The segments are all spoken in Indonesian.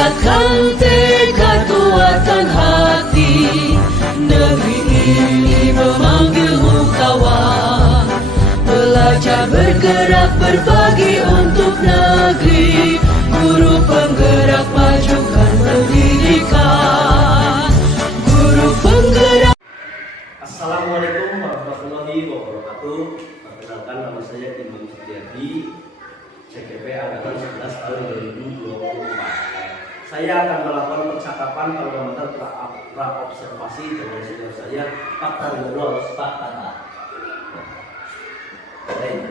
Kuatkan tekad, kuatkan hati. Negeri ini memanggilmu kawan. Belajar bergerak berbagi untuk negeri. Guru penggerak majukan pendidikan. Guru penggerak. Assalamualaikum warahmatullahi wabarakatuh. Perkenalkan, nama saya Imam Setiadi, CGP Angkatan 11 tahun 2024. Saya akan melakukan percakapan pengamatan pra-observasi dengan senior saya, Pak Taryono, Pak Tata. Baik.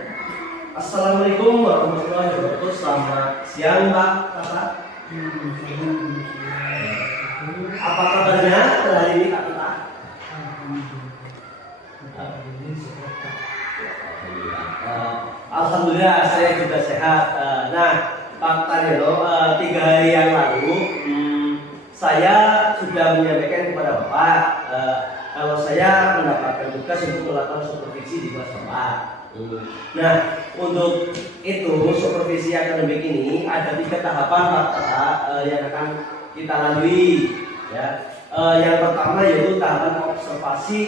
Assalamualaikum warahmatullahi wabarakatuh. Selamat siang, Pak Tata. Apa kabarnya hari ini, Pak Tata? Alhamdulillah saya juga sehat. Nah, Pak Taryono, 3 hari yang lalu saya sudah menyampaikan kepada Bapak kalau saya mendapatkan tugas untuk melakukan supervisi di kelas Bapak. Nah, untuk itu supervisi akademik ini ada 3 tahapan, Pak Tata, yang akan kita lalui. Ya, yang pertama yaitu tahapan observasi.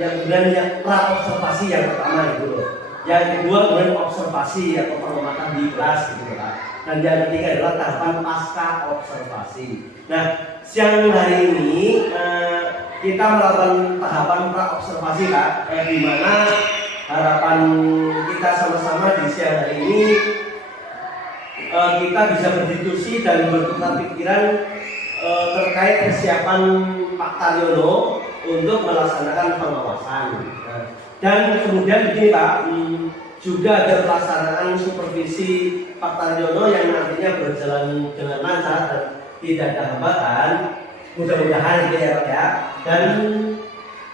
Yang kemudian pra-observasi yang pertama itu loh. Yang kedua kemudian observasi atau pengamatan di kelas gitu Pak. Dan yang ketiga adalah tahapan pasca observasi. Nah, siang hari ini kita melakukan tahapan pra-observasi Pak, di mana harapan kita sama-sama di siang hari ini kita bisa berdiskusi dan bertukar pikiran terkait persiapan Pak Taryono untuk melaksanakan pengawasan. Dan kemudian begini Pak, juga ada pelaksanaan supervisi Pak Taryono yang nantinya berjalan dengan lancar dan tidak ada hambatan, mudah-mudahan gitu ya Pak ya. Dan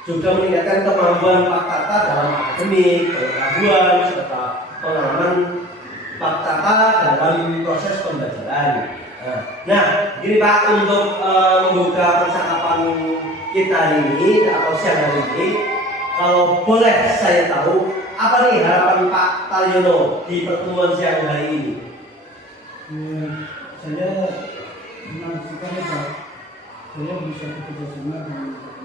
juga meningkatkan kemampuan Pak Tata dalam akademik, pengetahuan, serta pengalaman Pak Tata dalam proses pembelajaran. Nah, ini Pak, untuk membuka percakapan kita hari ini atau siang hari ini, kalau boleh saya tahu apa nih harapan Pak Taryono di pertemuan siang hari ini? Saya senang sekali Pak, saya bisa bekerja sama dengan Pak.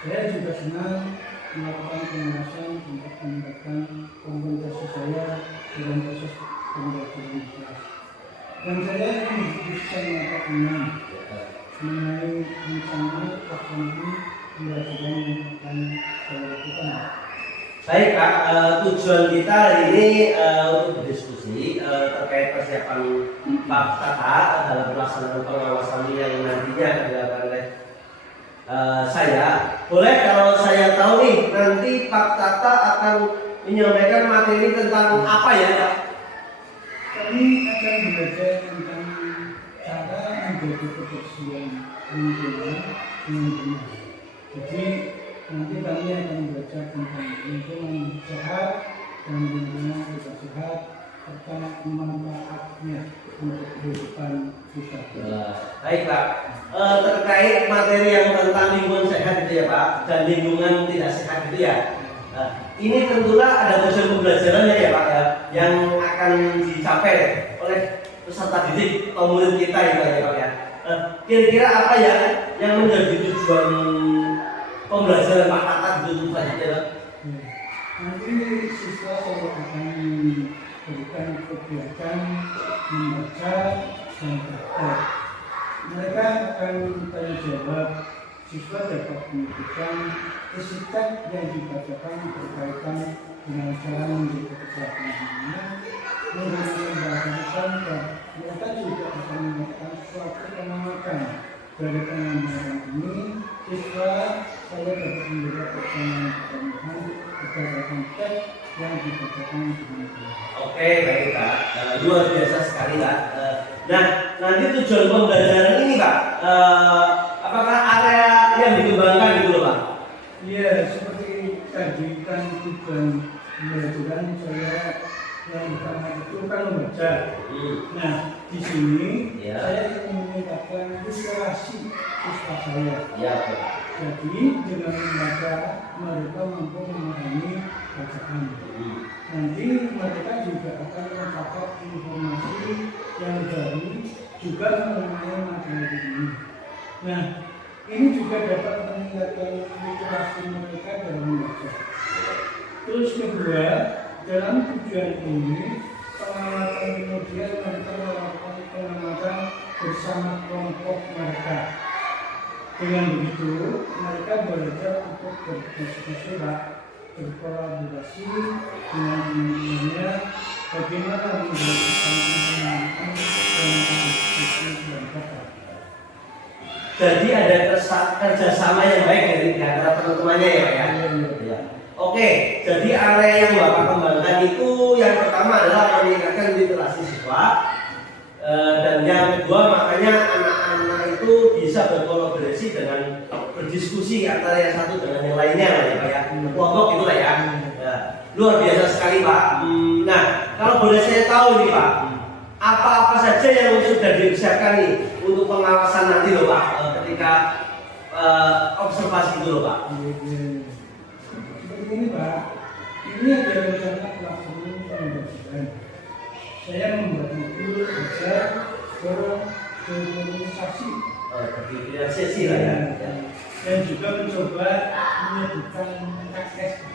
Saya juga senang melakukan pengawasan untuk meningkatkan komunikasi saya dalam proses pembelajaran kelas. Dan saya ingin bisa mengatakan mengenai rencana pelaksanaan pembelajaran yang akan saya lakukan. Baik Pak, tujuan kita hari ini untuk berdiskusi terkait persiapan Pak Tata dalam pelaksanaan pengawasan yang nantinya dilakukan oleh saya. Boleh kalau saya tahu nih, nanti Pak Tata akan menyampaikan materi tentang apa ya Pak? Kami akan belajar tentang cara menjaga kebersihan lingkungan dengan benar. Jadi nanti kami akan belajar tentang lingkungan sehat dan lingkungan tidak sehat serta manfaatnya untuk kehidupan kita. Baik Pak, terkait materi yang tentang lingkungan sehat itu ya Pak, dan lingkungan tidak sehat itu ya. Ini tentulah ada tujuan pembelajarannya ya Pak ya, yang akan dicapai oleh peserta didik atau murid kita ya Pak ya. Kira-kira apa ya yang menjadi tujuan pembelajaran Pak Tata itu selanjutnya Pak? Nanti siswa saya akan memberikan kegiatan membaca dan praktek. Mereka akan tanya jawab. Siswa dapat menentukan isi teks yang dibacakan berkaitan dengan cara menjaga kesehatan menggunakan bahasa Nusantara. Mereka juga akan melakukan suatu pengamatan. Dari pengamatan ini, siswa saya dapat memberikan pertanyaan berdasarkan teks yang dibacakan dengan baik. Oke, baik Pak, luar biasa sekali Pak. Nah, nanti tujuan pembelajaran ini Pak, apakah area yang dikembangkan gitu loh Pak? Iya, seperti tadi kan tujuan pembelajaran saya yang pertama itu kan membaca. Nah, di sini saya ingin meningkatkan literasi siswa saya. Iya Pak. Jadi dengan membaca mereka mampu memahami bacaan. Nanti mereka juga akan mendapat informasi yang baru juga mengenai materi ini. Nah, ini juga dapat meningkatkan literasi mereka dalam membaca. Terus kedua, dalam tujuan ini pengamatan kemudian mereka melakukan pengamatan bersama kelompok mereka. Dengan begitu, mereka belajar untuk berdiskusi, berkolaborasi dengan teman-temannya, bagaimana melakukan pengamatan dan diskusi mereka. Jadi ada kerjasama yang baik dari antara teman-temannya ya Pak ya? Iya. Oke, jadi area yang Bapak kembangkan itu yang pertama adalah meningkatkan literasi siswa. Dan yang kedua makanya anak-anak itu bisa berkolaborasi dengan berdiskusi antara yang satu dengan yang lainnya lah ya Pak ya. Kelompok itu lah ya. Nah, luar biasa sekali Pak. Nah, kalau boleh saya tahu nih Pak, apa-apa saja yang sudah disiapkan nih untuk pengawasan nanti loh Pak, ketika observasi itu loh Pak. Seperti ini Pak, ini adalah rencana pelaksanaan pembelajaran. Saya membuat buku agar berorganisasi, Sesi lah ya. dan juga mencoba menyebutkan KSP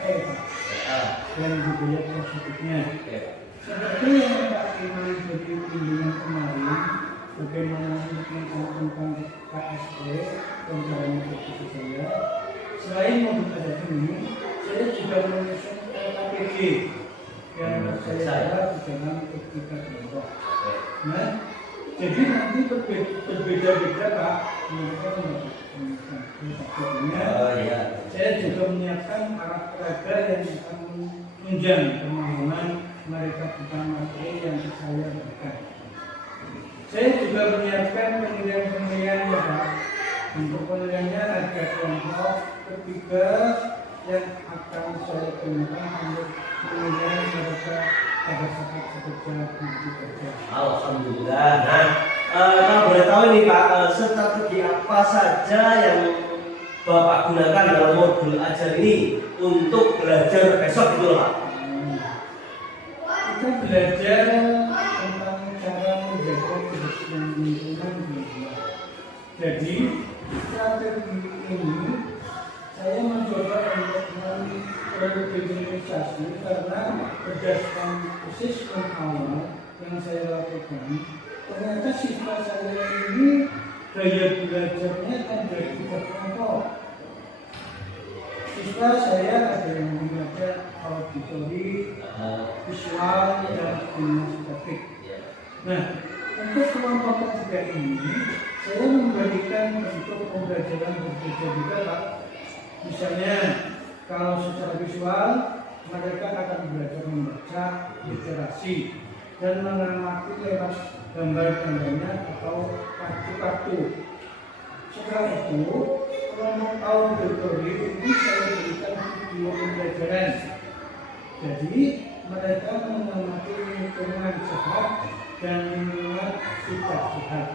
dan budaya positifnya. Seperti yang Pak Iman beri bimbingan kemarin, bagaimana tentang KSP dan cara mengikuti saya. Selain modul adat ini, saya juga menyusun KPG yang saya di dalam etika kelompok. Nah, jadi nanti berbeda-beda Pak. Saya juga menyiapkan alat peraga yang akan menunjang pemahaman mereka tentang materi yang saya berikan. Saya juga menyiapkan penilaian-penilaian ya Pak. Untuk penilaiannya ada kelompok ketiga yang akan saya gunakan untuk menilai mereka pada saat bekerja di kerja. Alhamdulillah. Nah, kalau boleh tahu nih Pak, strategi apa saja yang Bapak gunakan dalam modul ajar ini untuk belajar besok gitu loh Pak? Kita belajar tentang cara menjaga kebersihan lingkungan di rumah. Jadi strategi ini saya mencoba untuk mengorganisasi karena berdasarkan asesmen awal yang saya lakukan, ternyata siswa saya ini gaya belajarnya ada tiga kelompok. Siswa saya ada yang belajar auditori, visual, dan kinestetik. Nah, untuk kelompok ketiga ini, saya memberikan bentuk pembelajaran berbeda juga Pak. Misalnya, kalau secara visual, mereka akan belajar membaca literasi dan mengamati lewat gambar-gambarnya atau kartu-kartu. Setelah itu, kelompok auditori ini saya berikan video pembelajaran. Jadi, mereka mengamati lingkungan sehat dan lingkungan tidak sehat.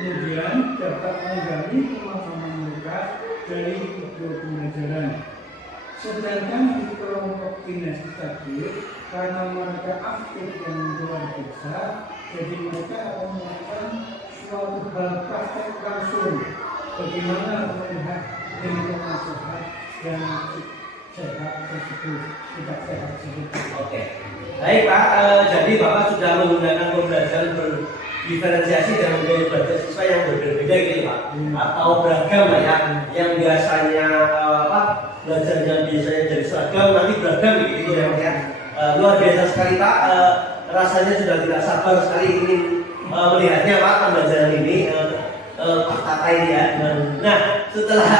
Kemudian dapat menggali pemahaman mereka dari video pembelajaran. Sedangkan di kelompok kinestetik tadi, karena mereka aktif dan luar biasa, jadi mereka akan melakukan suatu hal praktek langsung. Bagaimana melihat lingkungan sehat dan sehat tersebut, tidak sehat tersebut. Oke. Baik Pak, jadi Bapak sudah menggunakan pembelajaran berdiferensiasi dan gaya belajar siswa yang berbeda gitu Pak, atau beragam lah ya, yang biasanya belajarnya biasanya jadi seragam, nanti beragam gitu ya Pak ya. Luar biasa sekali Pak, rasanya sudah tidak sabar sekali ingin melihatnya Pak pembelajaran ini, Pak Tata ini ya. Nah, setelah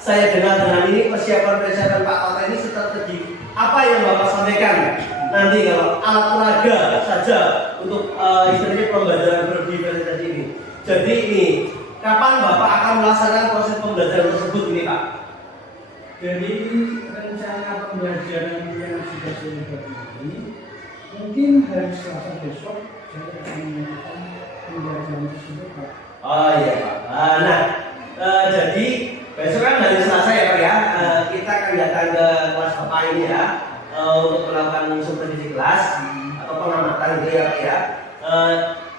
saya dengar dengan ini persiapan Pak Tata ini strategi apa yang Bapak sampaikan nanti kalau alat peraga saja untuk istilahnya pembelajaran berdiferensiasi ini. Jadi ini kapan Bapak akan melaksanakan proses pembelajaran tersebut ini Pak? Jadi rencana pembelajaran yang sudah saya buat ini, mungkin hari Selasa besok saya akan melakukan pembelajaran tersebut Pak. Oh iya Pak. Nah, jadi besok kan hari Selasa ya Pak ya. Kita akan datang ke kelas Bapak ini ya untuk melakukan supervisi kelas atau pengamatan gitu ya Pak ya.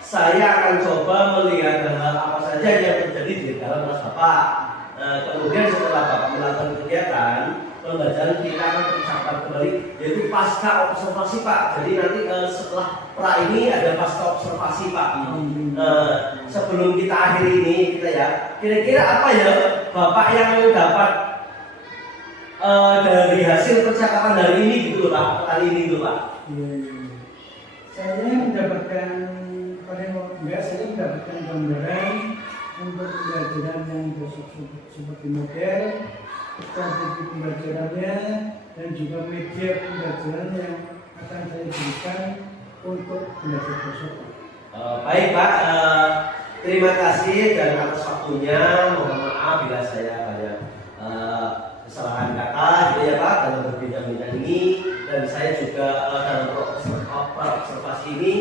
Saya saya akan coba melihat hal apa saja yang terjadi di dalam kelas Bapak. Kemudian setelah Bapak melakukan kegiatan pembelajaran, kita akan persiapkan kembali, yaitu pasca observasi Pak. Jadi nanti setelah pra ini ada pasca observasi Pak. Sebelum kita akhiri ini kita ya, kira-kira apa ya Bapak yang dapat dari hasil percakapan hari ini gitu Pak, kali ini gitu Pak. Saya mendapatkan saya mendapatkan gambaran untuk pembelajaran yang seperti model, strategi pembelajarannya, dan juga media pembelajaran yang akan saya berikan untuk belajar besok. Baik Pak, terima kasih dan atas waktunya. Mohon maaf bila saya banyak kesalahan kata gitu ya Pak dalam berbincang-bincang ini, dan saya juga dalam observasi ini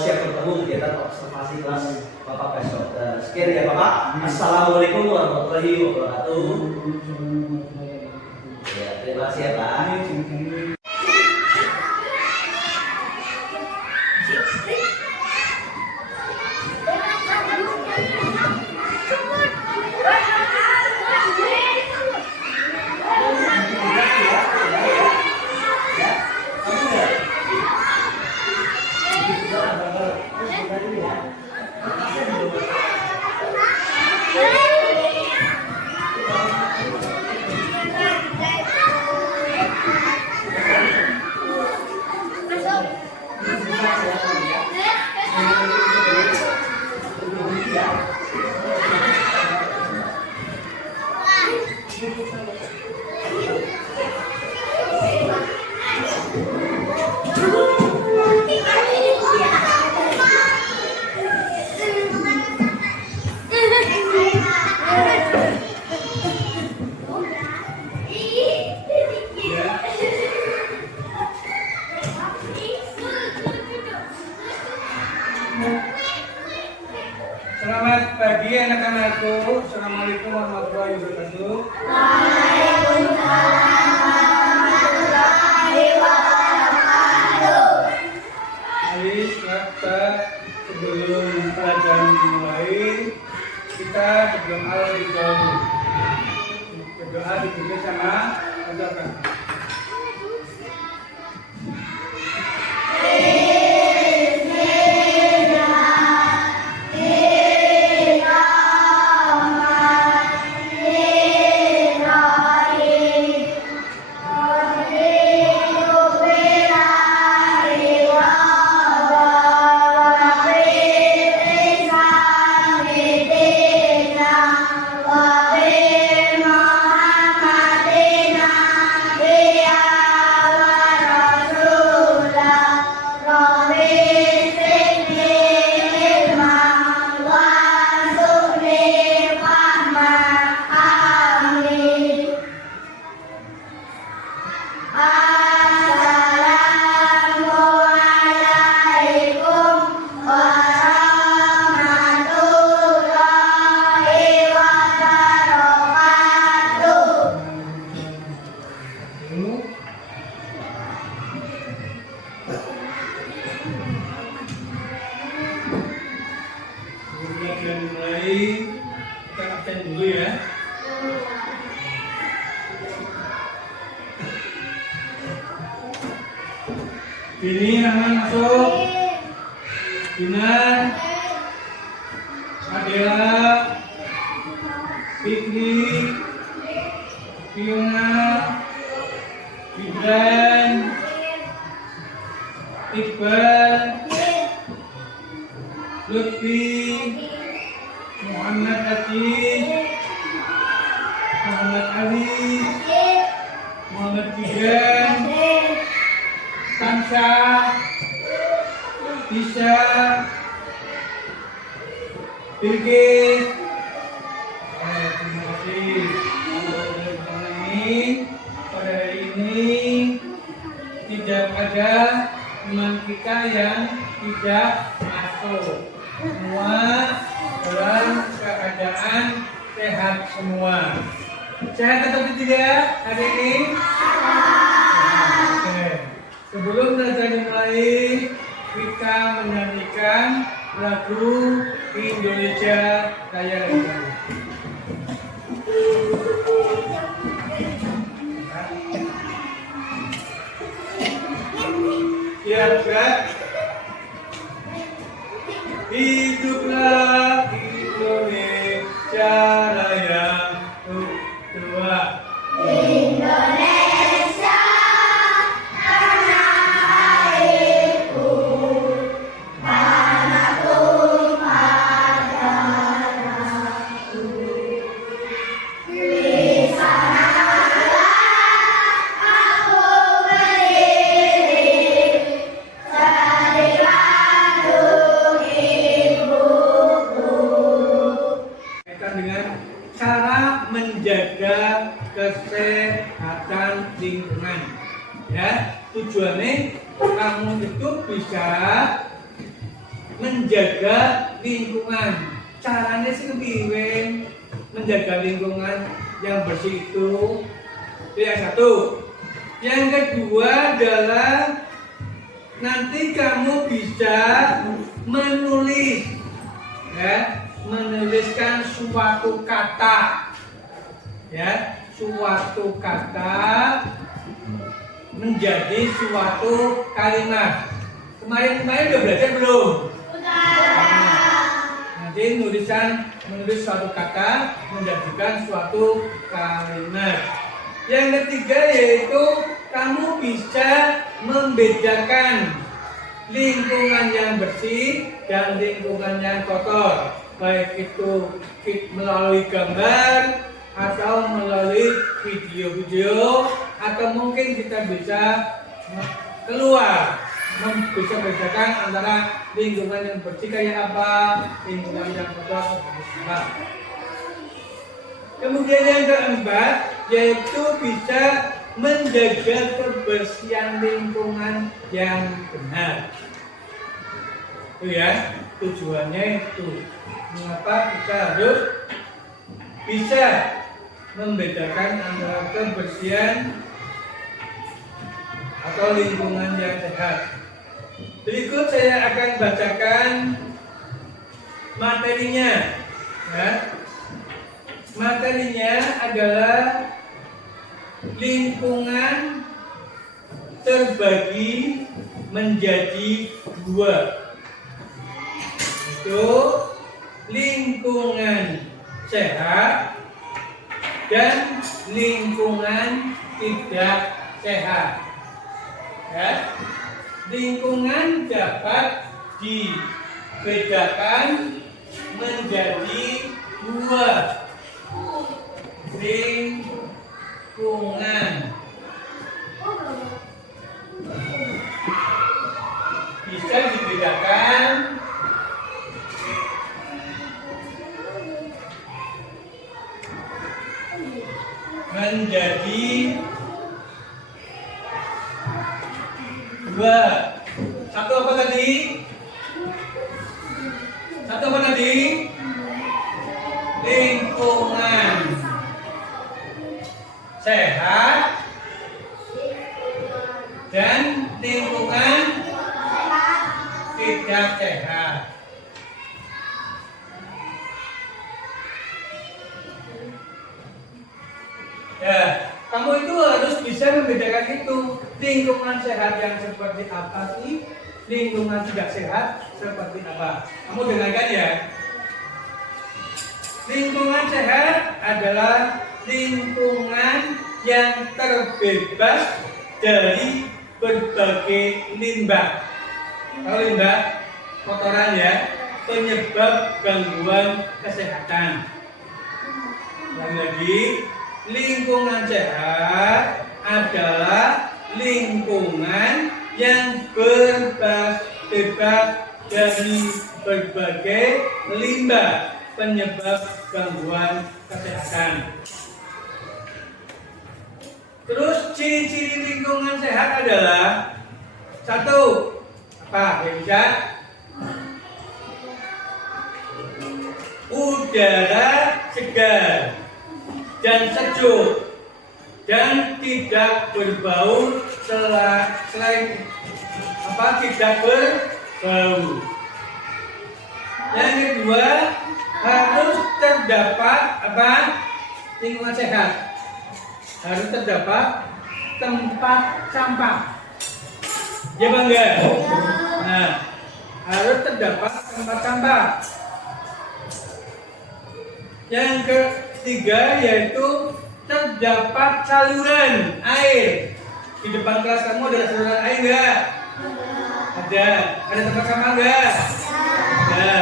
siap bertemu kegiatan observasi kelas Bapak besok. Sekian ya Bapak. Assalamualaikum warahmatullahi wabarakatuh. Ya, terima kasih ya Pak. Selamat pagi anak-anakku. Assalamualaikum warahmatullahi wabarakatuh. Mari kita sebelum pelajaran dimulai, kita berdoa lebih dahulu. Berdoa dipimpin sama ajakan. Kita absen dulu ya. Ini Rahman masuk. Dina, Adela, Fikri, Fiona, Gibran, Iqbal, Lutfi, Muhammad Aziz, Muhammad Ali, Muhammad Tigan, Tamsa, Isa, Bilqis. Terima kasih. Pada hari ini tidak ada teman kita yang tidak masuk. Semua dalam keadaan sehat semua. Sehat atau tidak hari ini? Oke. Sebelum belajar dimulai, kita menyanyikan lagu Indonesia Raya Lestari. Siap, Kak? Hiduplah Indonesia Raya. Dua. Dengan cara menjaga kesehatan lingkungan, ya, tujuannya kamu itu bisa menjaga lingkungan. Caranya sih kepiye menjaga lingkungan yang bersih itu yang satu. Yang kedua adalah nanti kamu bisa menulis, ya, menuliskan suatu kata, ya, suatu kata menjadi suatu kalimat. Kemarin udah belajar belum? Nanti menulis suatu kata menjadikan suatu kalimat. Yang ketiga yaitu kamu bisa membedakan lingkungan yang bersih dan lingkungan yang kotor, baik itu melalui gambar atau melalui video-video, atau mungkin kita bisa keluar bisa bedakan antara lingkungan yang bersih kayak apa, lingkungan yang kotor seperti apa. Kemudian yang keempat yaitu bisa menjaga kebersihan lingkungan yang benar. Itu ya, tujuannya itu. Mengapa kita harus bisa membedakan antara kebersihan atau lingkungan yang sehat. Berikut saya akan bacakan materinya, ya. Materinya adalah lingkungan terbagi menjadi dua. Itu lingkungan sehat dan lingkungan tidak sehat. Ya. Lingkungan dapat dibedakan menjadi dua. Lingkungan bisa dibedakan menjadi dua. Satu apa tadi? Lingkungan sehat dan lingkungan tidak sehat. Ya, kamu itu harus bisa membedakan itu. Lingkungan sehat yang seperti apa sih? Lingkungan tidak sehat seperti apa? Kamu dengarkan ya. Lingkungan sehat adalah lingkungan yang terbebas dari berbagai limbah. Kalau limbah, kotoran ya, penyebab gangguan kesehatan. Lagi, lingkungan sehat adalah lingkungan yang bebas dari berbagai limbah penyebab gangguan kesehatan. Terus ciri-ciri lingkungan sehat adalah satu, apa? Bisa udara segar dan sejuk dan tidak berbau tidak berbau. Yang kedua, harus terdapat apa? Lingkungan sehat. Harus terdapat tempat sampah. Ya bangga. Nah, harus terdapat tempat sampah. Yang ketiga yaitu terdapat saluran air. Di depan kelas kamu ada saluran air enggak? Ada. Ada tempat sampah enggak? Ada.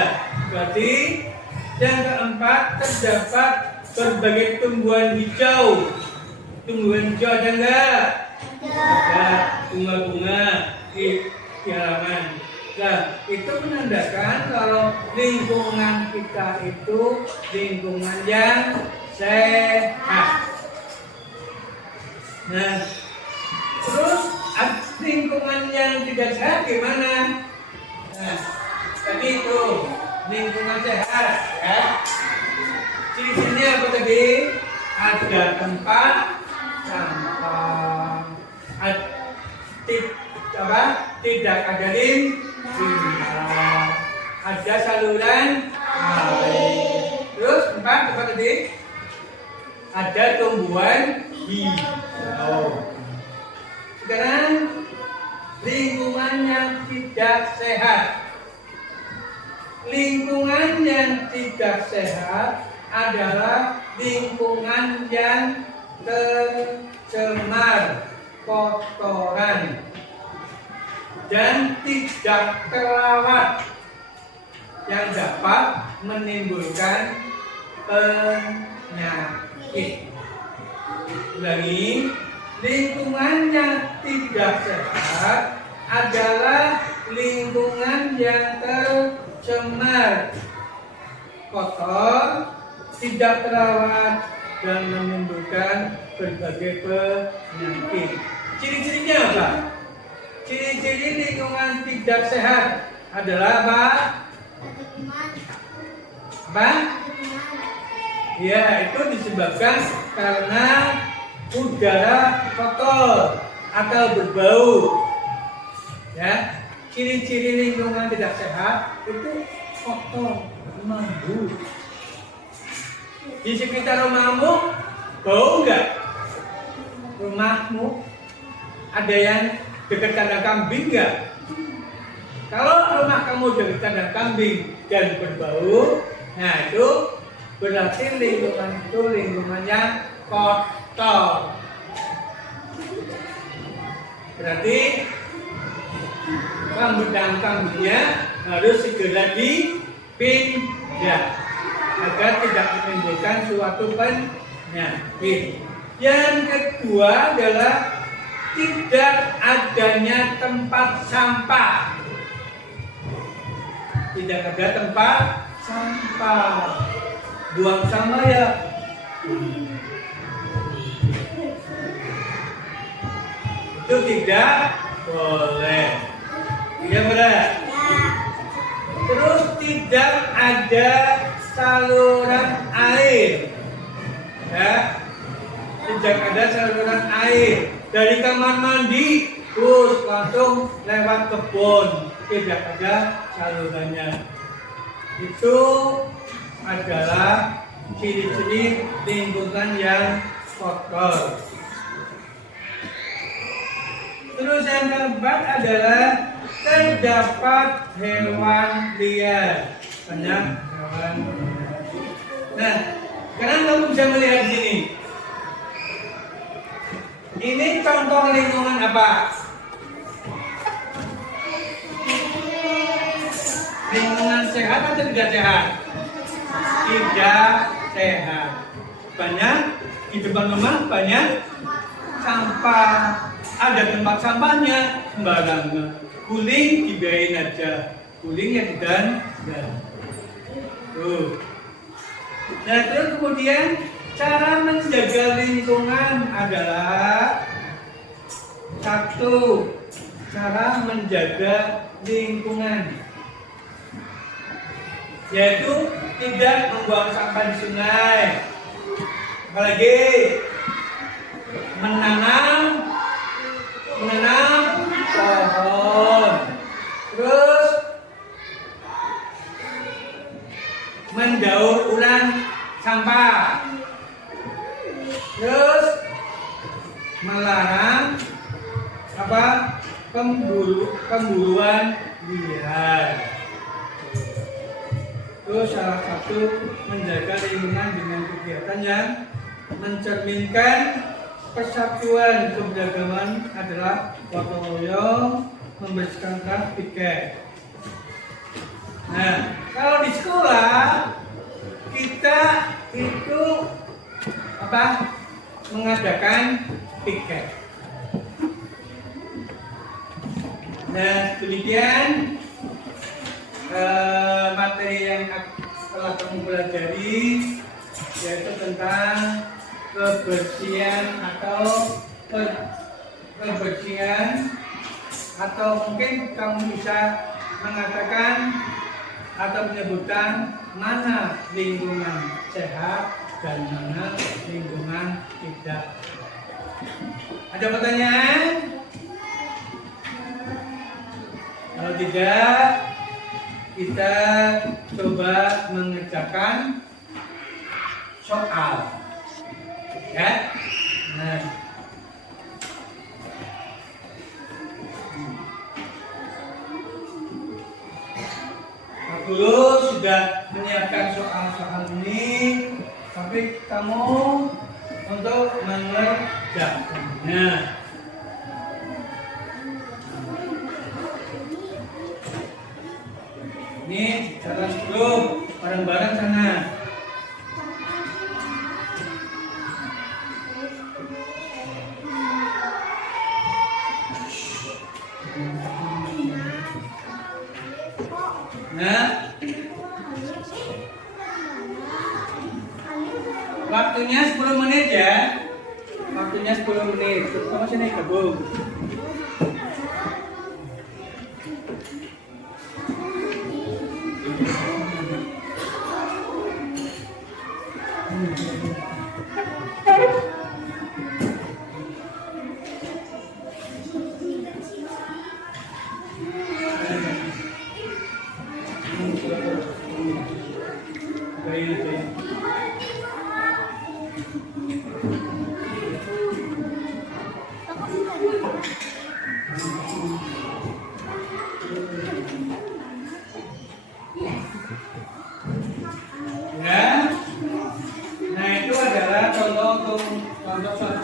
Berarti yang keempat terdapat berbagai tumbuhan hijau. Tumbuhan hijau ada enggak? Ada. Bunga-bunga di halaman. Nah, itu menandakan kalau lingkungan kita itu lingkungan yang sehat. Nah, terus lingkungan yang tidak sehat gimana? Nah, tadi itu lingkungan sehat, ya. Ciri-cirinya apa tadi? Ada tempat sampah, tidak ada limbah, ada saluran air. Terus empat apa tadi? Ada tumbuhan hijau. Sekarang lingkungan yang tidak sehat. Lingkungan yang tidak sehat adalah lingkungan yang tercemar kotoran dan tidak terawat yang dapat menimbulkan penyakit. Ulangi, lingkungan yang tidak sehat adalah lingkungan yang tercemar, kotor, tidak terawat dan menimbulkan berbagai penyakit. Ciri-cirinya apa? Ciri-ciri lingkungan tidak sehat adalah apa? Apa? Ya, itu disebabkan karena udara kotor atau berbau. Ya, ciri-ciri lingkungan tidak sehat itu kotor, mabuk. Di sekitar rumahmu bau enggak? Rumahmu ada yang dekat kandang kambing enggak? Kalau rumah kamu dekat kandang kambing dan berbau, nah itu berarti lingkungan itu lingkungan yang kotor. Berarti kandang kambingnya harus segera dipindah agar tidak menimbulkan suatu penyakit. Yang kedua adalah tidak adanya tempat sampah. Tidak ada tempat sampah. Buang sampah ya. Itu tidak boleh. Iya benar. Terus tidak ada saluran air. Ya. Tidak ada saluran air. Dari kamar mandi terus langsung lewat kebun, tidak ada salurannya. Itu adalah ciri-ciri lingkungan yang kotor. Terus yang keempat adalah terdapat hewan liar. Banyak hewan liar. Nah, sekarang kamu bisa melihat di sini. Ini contoh lingkungan apa? Lingkungan sehat atau tidak sehat? Tidak sehat. Banyak di depan rumah banyak sampah. Ada tempat sampahnya sembarangan. Guling dibiarin aja. Guling ya dan. Tuh. Nah terus kemudian cara menjaga lingkungan adalah satu, cara menjaga lingkungan yaitu tidak membuang sampah di sungai, apalagi menanam pohon, terus mendaur ulang sampah. Terus melarang pemburuan liar. Itu salah satu menjaga lingkungan dengan kegiatan yang mencerminkan persatuan keberagaman adalah gotong royong, membersihkan kelas piket. Nah, kalau di sekolah kita itu mengadakan piket. Nah, demikian materi yang telah kamu pelajari, yaitu tentang kebersihan atau mungkin kamu bisa mengatakan atau menyebutkan mana lingkungan sehat dan mana lingkungan tidak. Ada pertanyaan? Kalau tidak, kita coba mengerjakan soal, ya. Nah, Pak Guru sudah menyiapkan soal-soal ini, tapi kamu untuk mengerjakannya. Ini jalan 10 bareng-bareng sana. Nah, waktunya 10 menit ya. Waktunya 10 menit. Kamu sini gabung.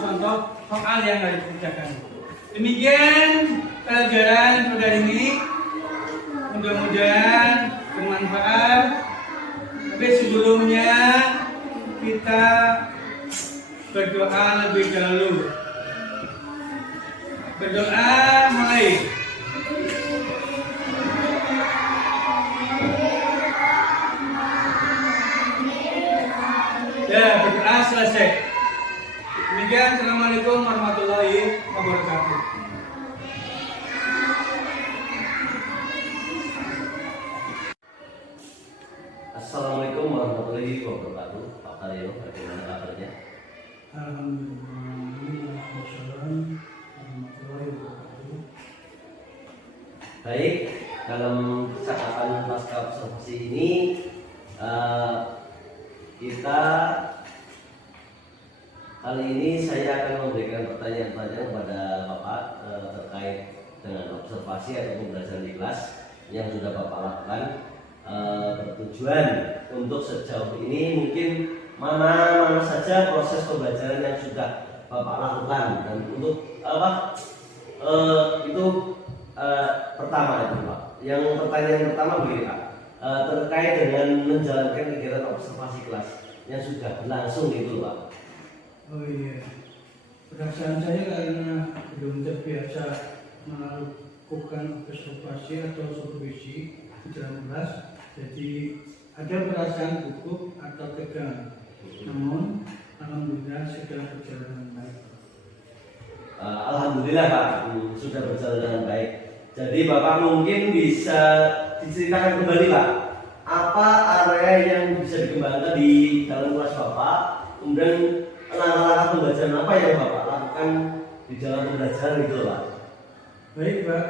Contoh soal yang harus dikerjakan. Demikian pelajaran pada hari ini. Mudah-mudahan bermanfaat. Tapi sebelumnya kita berdoa lebih dahulu. Berdoa mulai. Ya, berdoa selesai. Demikian, assalamualaikum warahmatullahi wabarakatuh. Assalamualaikum warahmatullahi wabarakatuh. Pak Karyo, bagaimana kabarnya? Alhamdulillah, warahmatullahi wabarakatuh. Baik, dalam kesempatan pasca observasi ini kali ini saya akan memberikan pertanyaan-pertanyaan kepada Bapak terkait dengan observasi atau pembelajaran di kelas yang sudah Bapak lakukan. Bertujuan untuk sejauh ini mungkin mana saja proses pembelajaran yang sudah Bapak lakukan, dan untuk pertama itu Pak. Yang pertanyaan pertama begini Pak, terkait dengan menjalankan kegiatan observasi kelas yang sudah berlangsung itu Pak. Oh iya, perasaan saya karena belum terbiasa melakukan observasi atau supervisi di dalam kelas, jadi ada perasaan gugup atau tegang. Namun alhamdulillah sudah berjalan dengan baik. Alhamdulillah Pak, sudah berjalan dengan baik. Jadi Bapak mungkin bisa diceritakan kembali Pak, apa area yang bisa dikembangkan di dalam kelas Bapak, kemudian langkah-langkah pembelajaran apa yang Bapak lakukan di dalam pembelajaran itu Pak? Baik Pak,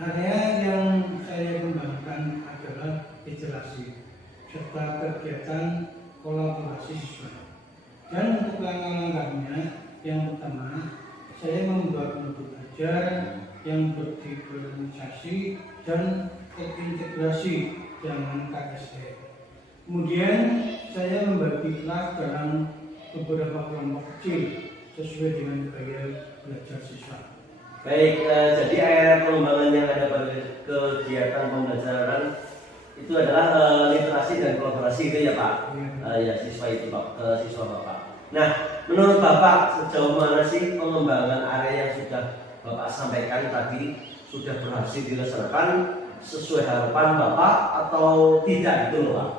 area yang saya kembangkan adalah isolasi. serta kegiatan kolaborasi siswa. Dan untuk langkah-langkahnya, yang pertama, saya membuat modul belajar yang berdiferensiasi dan terintegrasi dengan KSE. Kemudian saya membagi kelas dalam beberapa kelompok kecil sesuai dengan gaya belajar siswa. Baik, jadi area pengembangan yang ada pada kegiatan pembelajaran itu adalah literasi dan kolaborasi itu ya Pak? Ya siswa itu Pak, siswa Bapak. Nah, menurut Bapak sejauh mana sih pengembangan area yang sudah Bapak sampaikan tadi sudah berhasil dilaksanakan sesuai harapan Bapak atau tidak itu loh Pak?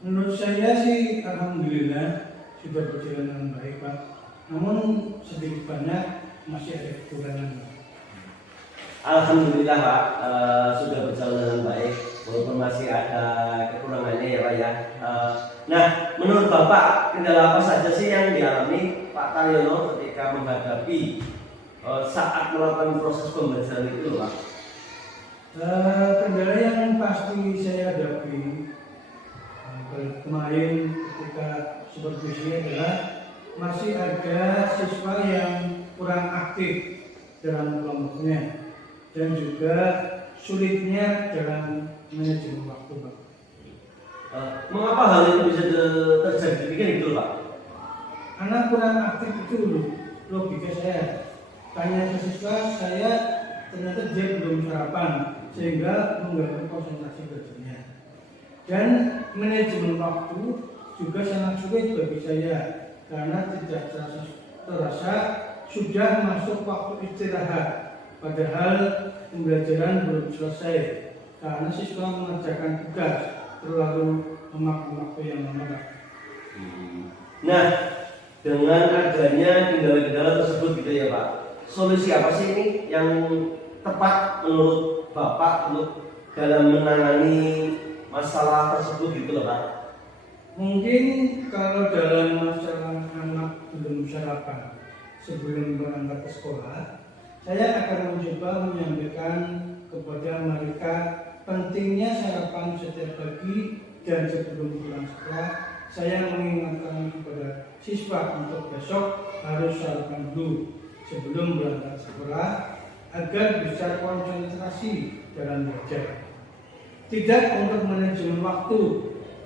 Menurut saya sih alhamdulillah sudah berjalan dengan baik Pak. Namun sedikit banyak masih ada kekurangan Pak. Alhamdulillah Pak, sudah berjalan dengan baik walaupun masih ada kekurangannya ya Pak ya. Nah, menurut Bapak kendala apa saja sih yang dialami Pak Taryono ketika menghadapi saat melakukan proses pembelajaran itu Pak? Kendala yang pasti saya hadapi kemarin ketika supervisi adalah masih ada siswa yang kurang aktif dalam kelompoknya dan juga sulitnya dalam manajemen waktu Pak. Mengapa hal itu bisa terjadi? Bikin itu Pak? Anak kurang aktif itu logika saya. Tanya ke siswa, saya ternyata dia belum sarapan sehingga mengganggu konsentrasi belajarnya. Dan manajemen waktu juga sangat sulit bagi saya karena tidak terasa sudah masuk waktu istirahat. Padahal pembelajaran belum selesai karena siswa mengerjakan tugas terlalu memakan waktu yang lama. Nah, dengan adanya kendala-kendala tersebut gitu ya Pak, solusi apa sih ini yang tepat menurut Bapak untuk dalam menangani masalah tersebut gitu loh Pak? Mungkin kalau dalam masalah anak belum sarapan sebelum berangkat ke sekolah, saya akan mencoba menyampaikan kepada mereka pentingnya sarapan setiap pagi dan sebelum pulang sekolah. Saya mengingatkan kepada siswa untuk besok harus sarapan dulu sebelum berangkat sekolah agar bisa konsentrasi dalam belajar. Tidak untuk manajemen waktu.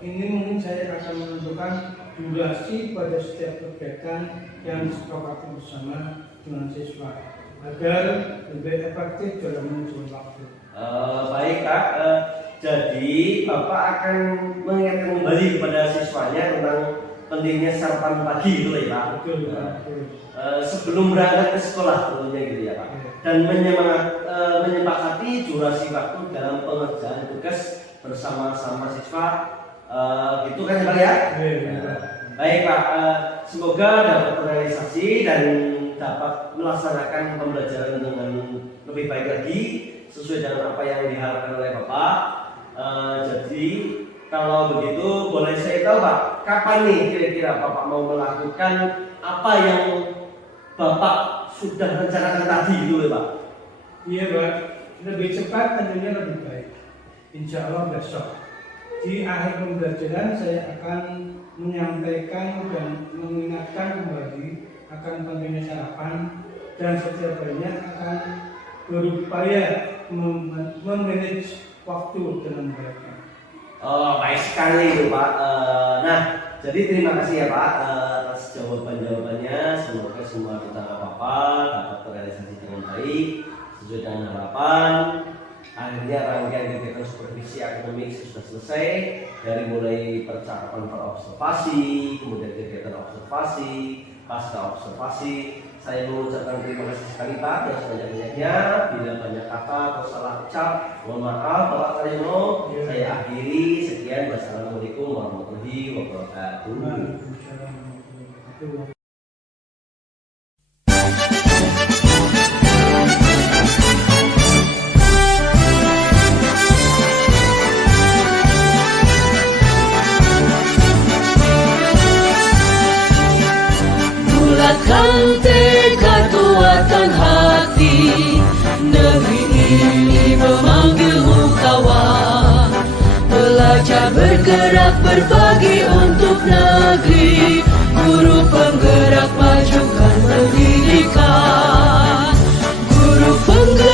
Ini mungkin saya akan menentukan durasi pada setiap kegiatan yang disepakati bersama dengan siswa agar lebih efektif dalam manajemen waktu. Baik Kak, jadi Bapak akan mengingatkan kembali kepada siswanya tentang pentingnya sarapan pagi itu ya Pak? Betul. Sebelum berangkat ke sekolah tentunya gitu ya Pak. Dan menyepakati durasi waktu dalam pengerjaan tugas bersama-sama siswa, gitu kan ya Pak ya? Baik Pak, semoga dapat terrealisasi dan dapat melaksanakan pembelajaran dengan lebih baik lagi sesuai dengan apa yang diharapkan oleh Bapak. Jadi kalau begitu boleh saya tahu Pak, kapan nih kira-kira Bapak mau melakukan apa yang Bapak sudah rencanakan tadi itu ya Pak? Iya Pak, lebih cepat tentunya lebih baik. Insya Allah besok di akhir pembelajaran saya akan menyampaikan dan mengingatkan kembali akan pentingnya sarapan dan setiap harinya akan berupaya memanage waktu dengan baik. Oh, baik sekali itu Pak. Nah, jadi terima kasih ya Pak atas jawaban-jawabannya. Semoga semua rencana Bapak dapat terrealisasi dengan baik sesuai dengan harapan. Akhirnya rangkaian kegiatan supervisi akademik sudah selesai, dari mulai percakapan perobservasi, kemudian kegiatan observasi, pasca observasi. Saya mengucapkan terima kasih sekali Pak yang sebanyak-banyaknya. Bila banyak kata atau salah ucap, mohon maaf Bapak Taryono. Saya akhiri, sekian. Wassalamualaikum warahmatullahi wabarakatuh. Bulatkan tekad, kuatkan hati, negeri ini memanggilmu kawan. Belajar bergerak berbagi untuk negeri, guru penggerak majukan